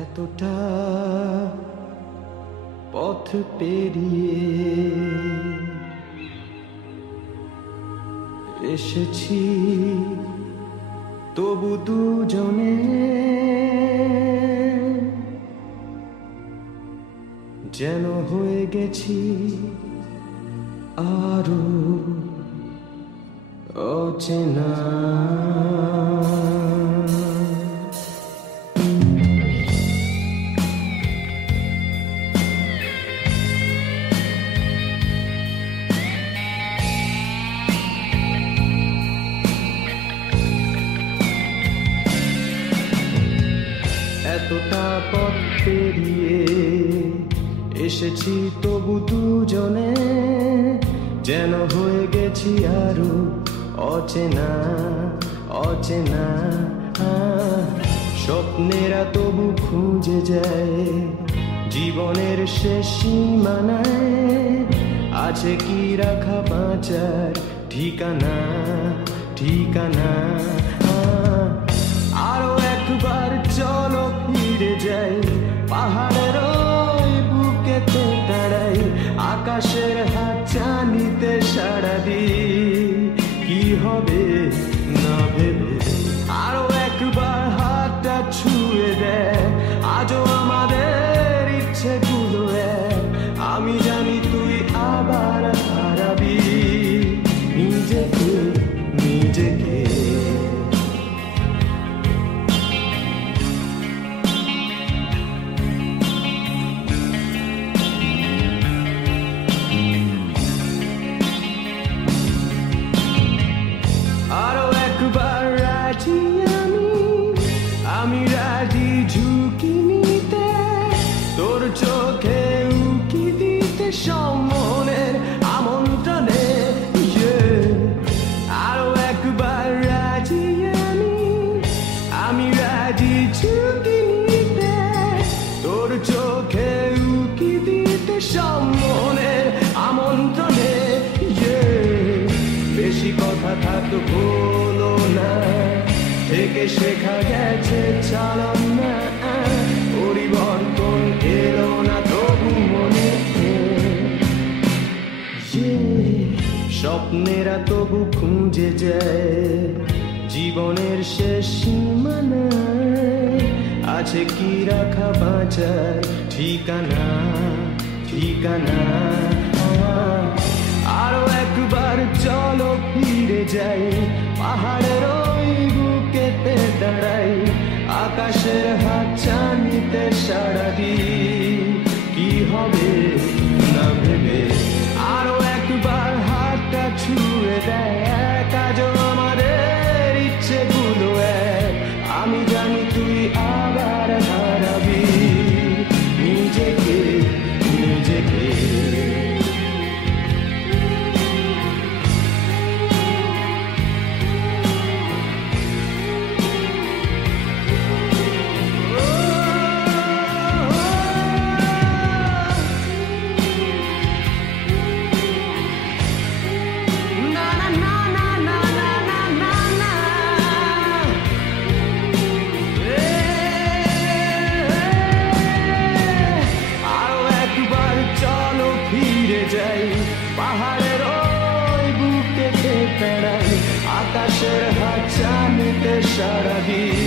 এতটা পথ পেরিয়ে এসেছি, তবু দুজনে যেন হয়ে গেছি আরো অচেনা। এতটা পথ পেরিয়ে এসেছি, তবু দুজনে যেন হয়ে গেছি আরো অচেনা অচেনা। স্বপ্নেরা তবু খুঁজে যায় জীবনের শেষ সীমানায়, আছে কি রাখা বাঁচার ঠিকানা ঠিকানা। আরো একবার চলো ফিরে যাই, পাহাড়ের ওই বুকেতে দাঁড়াই, আকাশের হাত চানিতে সাড়া দিই, কি হবে না ভেবে। আরো একবার হাতটা ছুঁয়ে দেয়, আজও আমাদের ইচ্ছেগুলো এক। আমি জানি তুই আবার হারাবি নিজেকে নিজেকে। আরো একবার রাজি আমি রাজি ঝুঁকি নিতে, তোর চোখে উকি দিতে সম্মনের আমন্ত্রণে। আরো একবার রাজি আমি রাজি ঝুঁকি নিতে, তোর চোখে উকি দিতে সম্মনের আমন্ত্রণে। বেশি কথা থাকতো বলো না, থেকে শেখা গেছে চালন না, পরিবর্তন এলো না তবু মনে। স্বপ্নেরা তবু খুঁজে যায় জীবনের শেষ সীমানায়, আছে কি রাখা বাঁচার ঠিকানা ঠিকানা। আরো একবার চলো ফিরে যাই, পাহাড়ের ওই বুকেতে দাঁড়াই, আকাশের হাত চানিতে সাড়া দিই, কি হবে না ভেবে। আরো একবার হাতটা ছুঁয়ে দেয়, কাজও আমাদের ইচ্ছেগুলো এক। আমি জানি তুই আবার হারাবি নিজেকে নিজেকে। পাহাড়ের ওই বুকেতে দাঁড়াই, আকাশের হাত চানিতে সাড়া দিই,